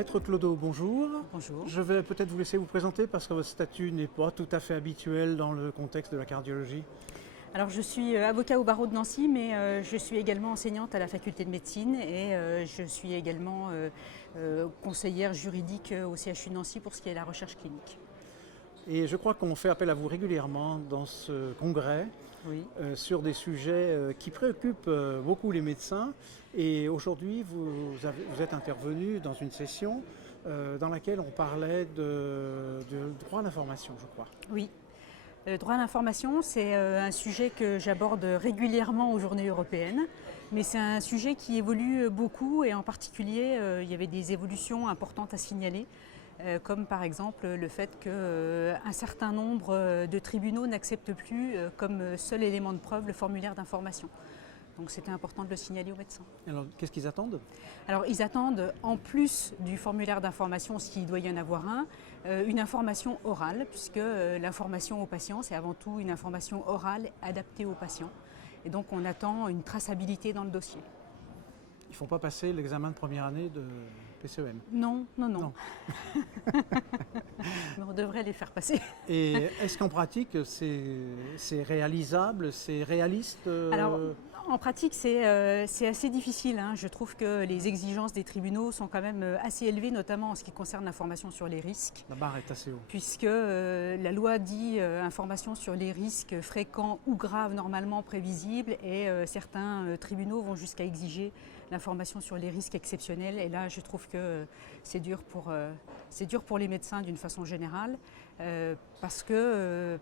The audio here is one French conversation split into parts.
Maître Clodo, bonjour. Bonjour. Je vais peut-être vous laisser vous présenter parce que votre statut n'est pas tout à fait habituel dans le contexte de la cardiologie. Alors je suis avocat au barreau de Nancy, mais je suis également enseignante à la faculté de médecine et je suis également conseillère juridique au CHU de Nancy pour ce qui est la recherche clinique. Et je crois qu'on fait appel à vous régulièrement dans ce congrès Oui. sur des sujets qui préoccupent beaucoup les médecins. Et aujourd'hui, vous êtes intervenu dans une session dans laquelle on parlait de droit à l'information, je crois. Oui. Le droit à l'information, c'est un sujet que j'aborde régulièrement aux journées européennes, mais c'est un sujet qui évolue beaucoup et en particulier, il y avait des évolutions importantes à signaler, comme par exemple le fait qu'un certain nombre de tribunaux n'acceptent plus comme seul élément de preuve le formulaire d'information. Donc c'était important de le signaler aux médecins. Alors, qu'est-ce qu'ils attendent ? Alors ils attendent, en plus du formulaire d'information, s'il doit y en avoir un, une information orale, puisque l'information au patient, c'est avant tout une information orale adaptée au patient. Et donc on attend une traçabilité dans le dossier. Ils ne font pas passer l'examen de première année de PCEM. Non. Mais on devrait les faire passer. Et est-ce qu'en pratique, c'est réalisable, c'est réaliste Alors, en pratique, c'est assez difficile, hein. Je trouve que les exigences des tribunaux sont quand même assez élevées, notamment en ce qui concerne l'information sur les risques. La barre est assez haute. Puisque la loi dit information sur les risques fréquents ou graves normalement prévisibles et certains tribunaux vont jusqu'à exiger l'information sur les risques exceptionnels. Et là, je trouve que c'est dur pour les médecins d'une façon générale parce que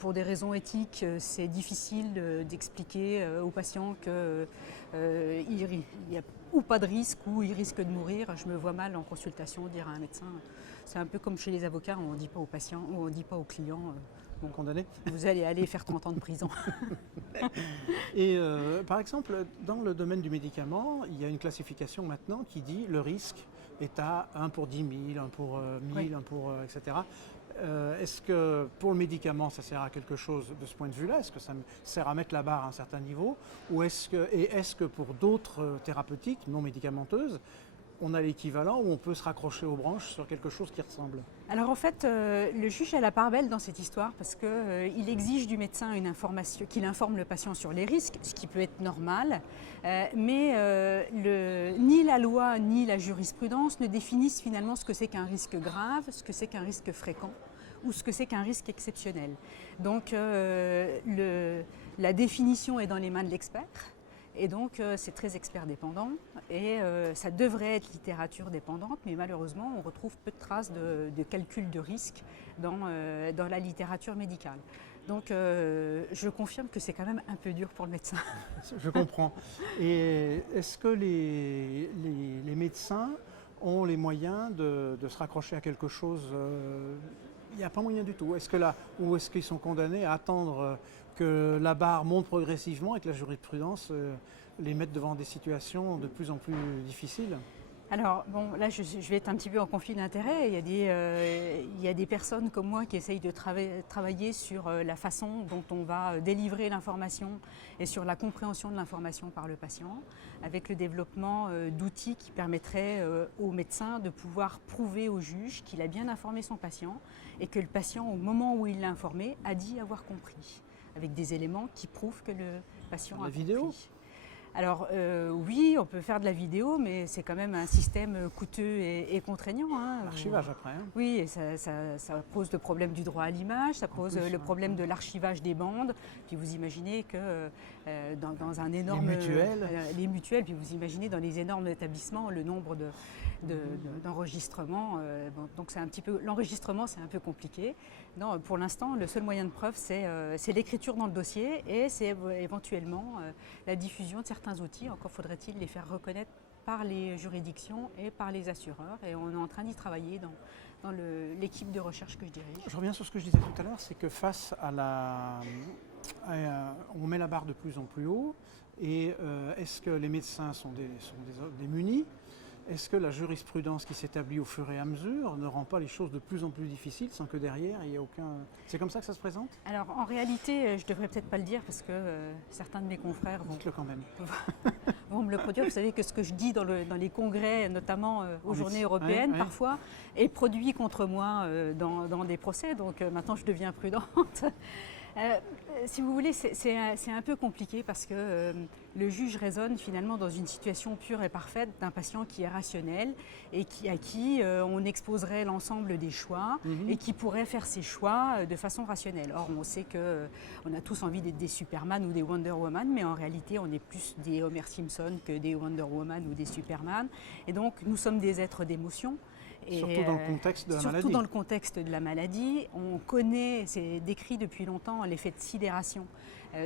pour des raisons éthiques, c'est difficile d'expliquer aux patients qu'il n'y a ou pas de risque ou il risque de mourir. Je me vois mal en consultation dire à un médecin, c'est un peu comme chez les avocats, on ne dit pas aux patients ou on ne dit pas aux clients Condamné. Vous allez aller faire 30 ans de prison. Et par exemple, dans le domaine du médicament, il y a une classification maintenant qui dit le risque est à 1 pour 10 000, 1 pour 1000, oui. 1 pour etc. Est-ce que pour le médicament, ça sert à quelque chose de ce point de vue-là? Est-ce que ça sert à mettre la barre à un certain niveau? Ou est-ce que pour d'autres thérapeutiques non médicamenteuses, on a l'équivalent où on peut se raccrocher aux branches sur quelque chose qui ressemble? Alors en fait, le juge a la part belle dans cette histoire parce qu'il exige du médecin une information, qu'il informe le patient sur les risques, ce qui peut être normal, mais ni la loi ni la jurisprudence ne définissent finalement ce que c'est qu'un risque grave, ce que c'est qu'un risque fréquent ou ce que c'est qu'un risque exceptionnel. Donc la définition est dans les mains de l'expert. Et donc c'est très expert dépendant et ça devrait être littérature dépendante, mais malheureusement on retrouve peu de traces de calcul de risque dans la littérature médicale. Donc je confirme que c'est quand même un peu dur pour le médecin. Je comprends. Et est-ce que les médecins ont les moyens de se raccrocher à quelque chose? Il n'y a pas moyen du tout. Ou est-ce qu'ils sont condamnés à attendre que la barre monte progressivement et que la jurisprudence les mette devant des situations de plus en plus difficiles? Alors bon, là je vais être un petit peu en conflit d'intérêts. Il y a des personnes comme moi qui essayent de travailler sur la façon dont on va délivrer l'information et sur la compréhension de l'information par le patient, avec le développement d'outils qui permettraient au médecin de pouvoir prouver au juge qu'il a bien informé son patient et que le patient, au moment où il l'a informé, a dit avoir compris, avec des éléments qui prouvent que le patient a compris. La vidéo ? Alors oui, on peut faire de la vidéo, mais c'est quand même un système coûteux et contraignant. Hein. L'archivage après. Hein. Oui, et ça pose le problème du droit à l'image, ça pose le problème de l'archivage des bandes. Puis vous imaginez que dans un énorme... Les mutuelles, puis vous imaginez dans les énormes établissements le nombre d'enregistrements. Donc c'est un petit peu... L'enregistrement, c'est un peu compliqué. Non, pour l'instant, le seul moyen de preuve, c'est l'écriture dans le dossier et c'est éventuellement la diffusion de certains outils. Encore faudrait-il les faire reconnaître par les juridictions et par les assureurs. Et on est en train d'y travailler dans l'équipe de recherche que je dirige. Je reviens sur ce que je disais tout à l'heure, c'est que face à on met la barre de plus en plus haut. Et est-ce que les médecins sont démunis? est-ce que la jurisprudence qui s'établit au fur et à mesure ne rend pas les choses de plus en plus difficiles sans que derrière il n'y ait aucun... C'est comme ça que ça se présente? Alors en réalité, je ne devrais peut-être pas le dire parce que certains de mes confrères vont, Dites-le quand même. vont me le produire. Vous savez que ce que je dis dans les congrès, notamment aux journées européennes, ouais. parfois, est produit contre moi dans des procès. Donc maintenant, je deviens prudente. Si vous voulez, c'est un peu compliqué parce que le juge raisonne finalement dans une situation pure et parfaite d'un patient qui est rationnel et à qui on exposerait l'ensemble des choix et qui pourrait faire ses choix de façon rationnelle. Or, on sait qu'on a tous envie d'être des Superman ou des Wonder Woman, mais en réalité, on est plus des Homer Simpson que des Wonder Woman ou des Superman. Et donc, nous sommes des êtres d'émotion. Et surtout dans le contexte de la maladie. Surtout dans le contexte de la maladie. On connaît, c'est décrit depuis longtemps, l'effet de sidération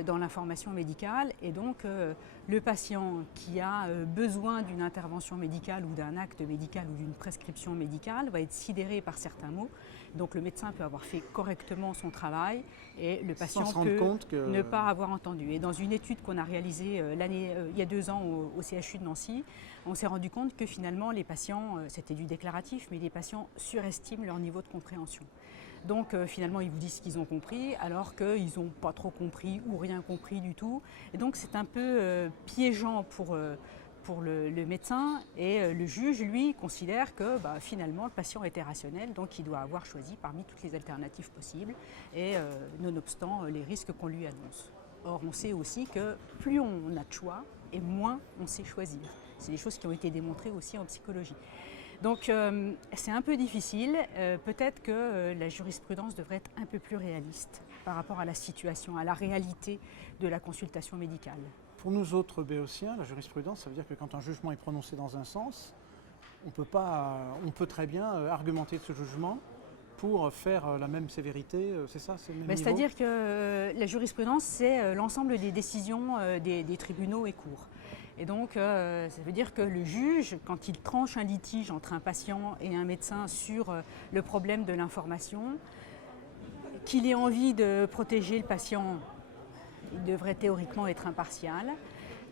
dans l'information médicale. Et donc, le patient qui a besoin d'une intervention médicale ou d'un acte médical ou d'une prescription médicale va être sidéré par certains mots. Donc, le médecin peut avoir fait correctement son travail et le patient peut ne pas avoir entendu. Et dans une étude qu'on a réalisée il y a 2 ans au CHU de Nancy, on s'est rendu compte que finalement les patients, c'était du déclaratif, mais les patients surestiment leur niveau de compréhension. Donc finalement ils vous disent ce qu'ils ont compris alors qu'ils n'ont pas trop compris ou rien compris du tout. Et donc c'est un peu piégeant pour le médecin et le juge, lui, considère que finalement le patient était rationnel, donc il doit avoir choisi parmi toutes les alternatives possibles et nonobstant les risques qu'on lui annonce. Or on sait aussi que plus on a de choix et moins on sait choisir. C'est des choses qui ont été démontrées aussi en psychologie. Donc c'est un peu difficile. Peut-être que la jurisprudence devrait être un peu plus réaliste par rapport à la situation, à la réalité de la consultation médicale. Pour nous autres béotiens, la jurisprudence, ça veut dire que quand un jugement est prononcé dans un sens, on peut très bien argumenter de ce jugement pour faire la même sévérité, c'est ça, c'est le même niveau ? C'est-à-dire que la jurisprudence, c'est l'ensemble des décisions des tribunaux et cours. Et donc, ça veut dire que le juge, quand il tranche un litige entre un patient et un médecin sur le problème de l'information, qu'il ait envie de protéger le patient, il devrait théoriquement être impartial,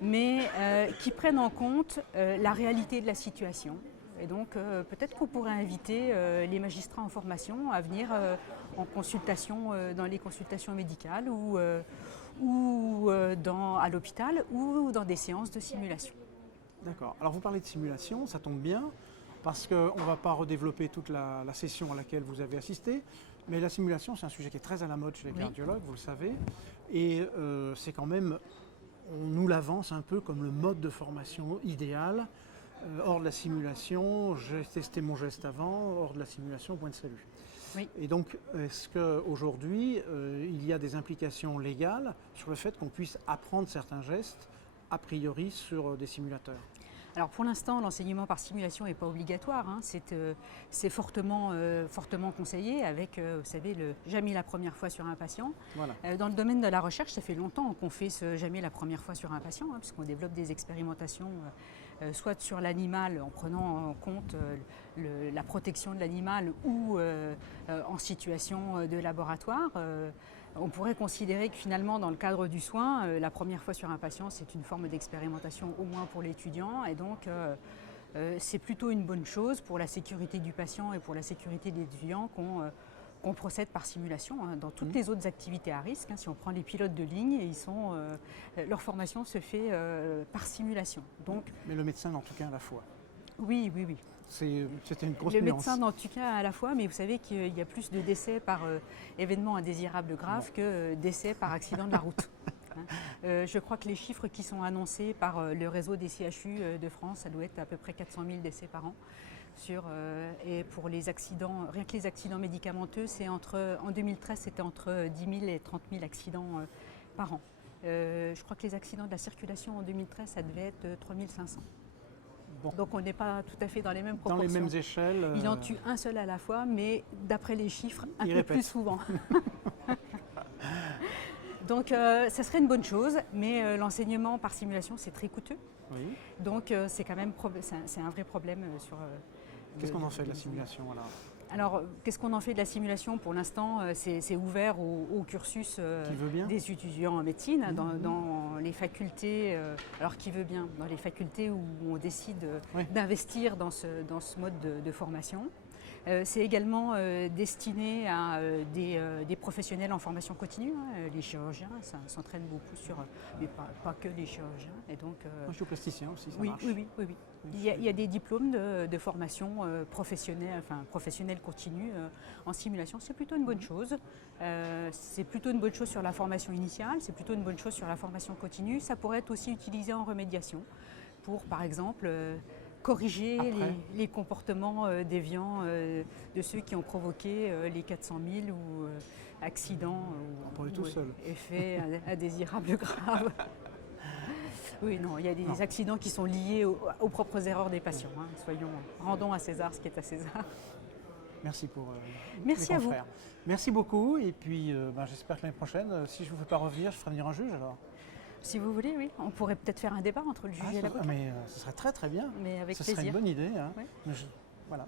mais qu'il prenne en compte la réalité de la situation. Et donc, peut-être qu'on pourrait inviter les magistrats en formation à venir en consultation, dans les consultations médicales ou à l'hôpital ou dans des séances de simulation. D'accord. Alors vous parlez de simulation, ça tombe bien, parce qu'on ne va pas redévelopper toute la session à laquelle vous avez assisté, mais la simulation, c'est un sujet qui est très à la mode chez les cardiologues, vous le savez, et c'est quand même, on nous l'avance un peu comme le mode de formation idéal. Hors de la simulation, j'ai testé mon geste avant, hors de la simulation, point de salut. Oui. Et donc, est-ce qu'aujourd'hui, il y a des implications légales sur le fait qu'on puisse apprendre certains gestes, a priori, sur des simulateurs ? Alors pour l'instant, l'enseignement par simulation n'est pas obligatoire, hein. C'est fortement conseillé avec, vous savez, le jamais la première fois sur un patient. Voilà. Dans le domaine de la recherche, ça fait longtemps qu'on fait ce jamais la première fois sur un patient, hein, puisqu'on développe des expérimentations soit sur l'animal en prenant en compte la protection de l'animal ou en situation de laboratoire. On pourrait considérer que finalement, dans le cadre du soin, la première fois sur un patient, c'est une forme d'expérimentation au moins pour l'étudiant. Et donc, c'est plutôt une bonne chose pour la sécurité du patient et pour la sécurité des étudiants qu'on procède par simulation. Hein. Dans toutes les autres activités à risque, hein, si on prend les pilotes de ligne, leur formation se fait par simulation. Donc, mais le médecin, en tout cas, à la fois. Oui, oui, oui. C'était une grosse nuance. Le médecin, en tout cas, à la fois, mais vous savez qu'il y a plus de décès par événement indésirable grave que décès par accident de la route. Je crois que les chiffres qui sont annoncés par le réseau des CHU de France, ça doit être à peu près 400 000 décès par an. Et pour les accidents, rien que les accidents médicamenteux, en 2013, c'était entre 10 000 et 30 000 accidents par an. Je crois que les accidents de la circulation en 2013, ça devait être 3 500. Bon. Donc on n'est pas tout à fait dans les mêmes proportions. Dans les mêmes échelles. Il en tue un seul à la fois, mais d'après les chiffres, un peu plus souvent. Donc ça serait une bonne chose, mais l'enseignement par simulation, c'est très coûteux. Oui. Donc c'est quand même c'est un vrai problème sur... Qu'est-ce qu'on en fait de la simulation alors ? Alors, qu'est-ce qu'on en fait de la simulation? Pour l'instant, c'est ouvert au cursus Qui veut bien? des étudiants en médecine, dans les facultés, alors qui veut bien, dans les facultés où on décide d'investir dans ce mode de formation. C'est également destiné à des professionnels en formation continue. Les chirurgiens, ça s'entraîne beaucoup sur, mais pas que les chirurgiens. Et donc, Moi, je suis plasticien aussi, ça oui, marche. oui. Il y a des diplômes de formation professionnelle continue en simulation. C'est plutôt une bonne chose. C'est plutôt une bonne chose sur la formation initiale, c'est plutôt une bonne chose sur la formation continue. Ça pourrait être aussi utilisé en remédiation pour, par exemple, corriger les comportements déviants de ceux qui ont provoqué les 400 000 ou accidents Pour eux tout seuls. effets indésirables graves. Oui, non, il y a des accidents qui sont liés aux propres erreurs des patients. Rendons à César ce qui est à César. Merci pour Merci mes à vous. confrères. Merci beaucoup et puis j'espère que l'année prochaine, si je ne vous fais pas revenir, je ferai venir un juge alors. Si vous voulez, oui. On pourrait peut-être faire un débat entre le juge et l'avocat. Mais ce serait très très bien. Mais avec Ce plaisir. serait une bonne idée. Hein. Ouais. Mais voilà.